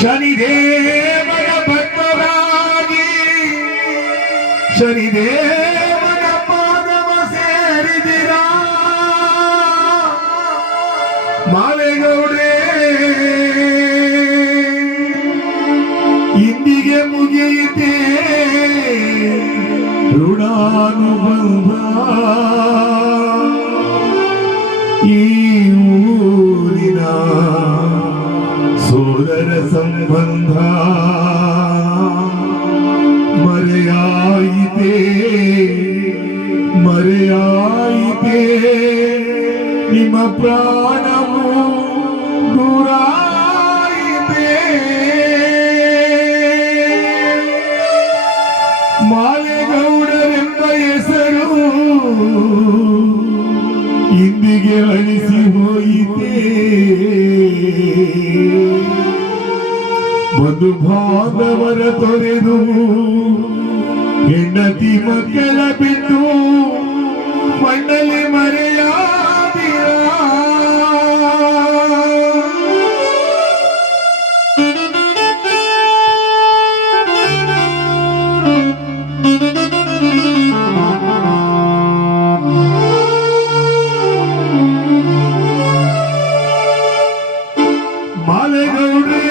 ಶನಿದೇವನ ಭಕ್ತರಾಗಿ ಶನಿದೇವನ ಪಾದವ ಸೇರಿದಿರಾ ಮಾಲೆಗೌಡೆ ಇಂದಿಗೆ ಮುಗಿಯಿತೆ ಋಣಾನುಬಂಧ ಸಂಬಂಧ. ಮರೆಯಾಯಿತೆ ಮರೆಯಾಯಿತೆ ನಿಮ್ಮ ಪ್ರಾಣವು ದೂರಾಯಿತೆ ಮಾಲೆಗೌಡರೆಂಬ ಹೆಸರು ಇಂದಿಗೆ ಅಳಿಸಿ ಹೋಯಿತೆ. ಬಂಧು ಬಾಂಧವರ ತೊರೆದು ಹೆಂಡತಿ ಮಕ್ಕಳ ಬಿಟ್ಟು ಮಣ್ಣಲ್ಲಿ ಮರೆಯಾದಿರ? ಮಾಲೆಗೌಡರೇ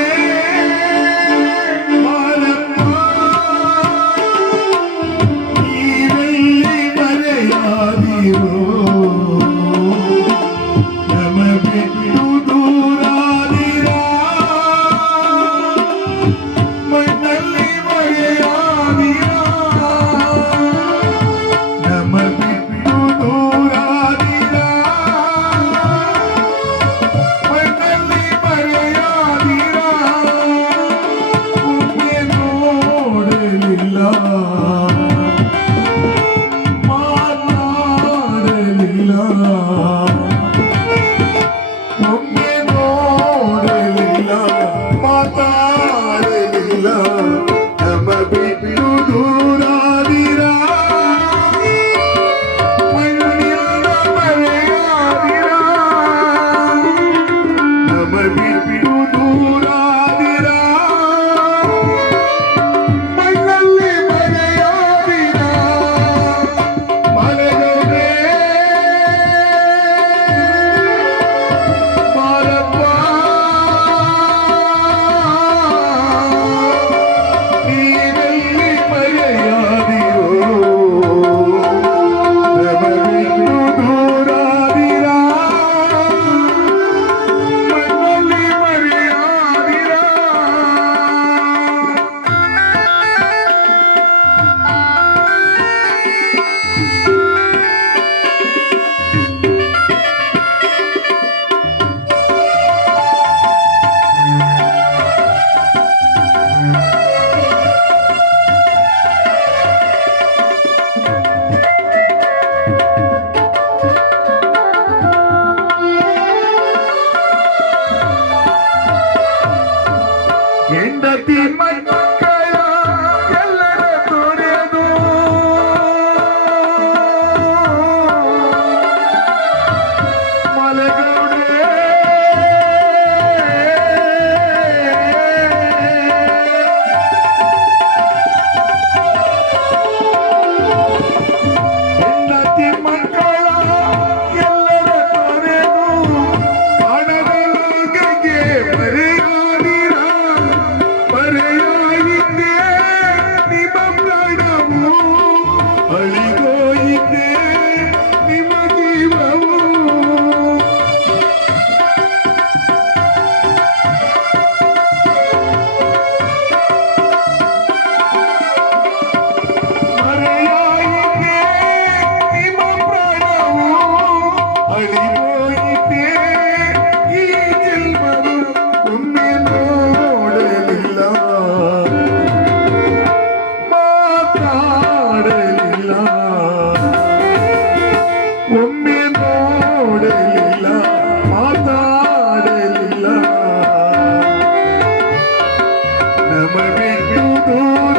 ಹೆಂಡತಿ ಮಕ್ಕಳ my big blue moon.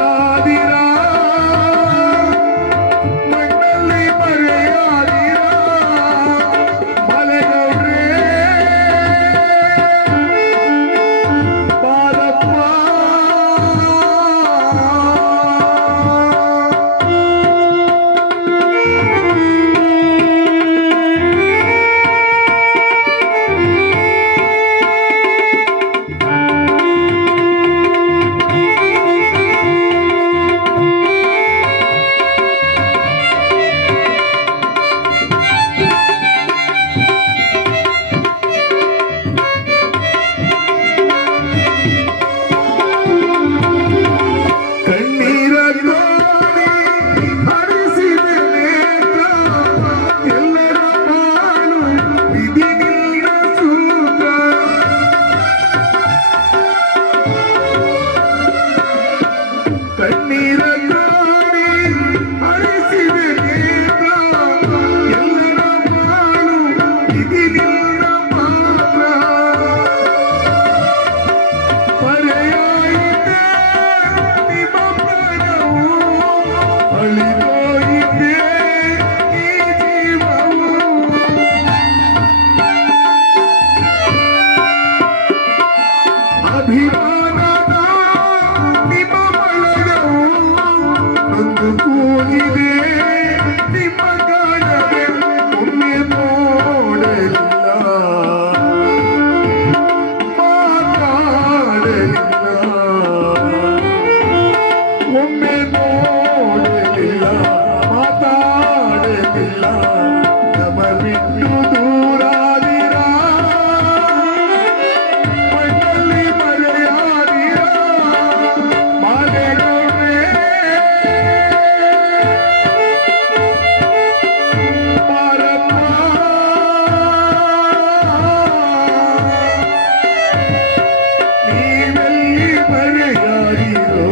ಮರೆಯಾದಿರೋ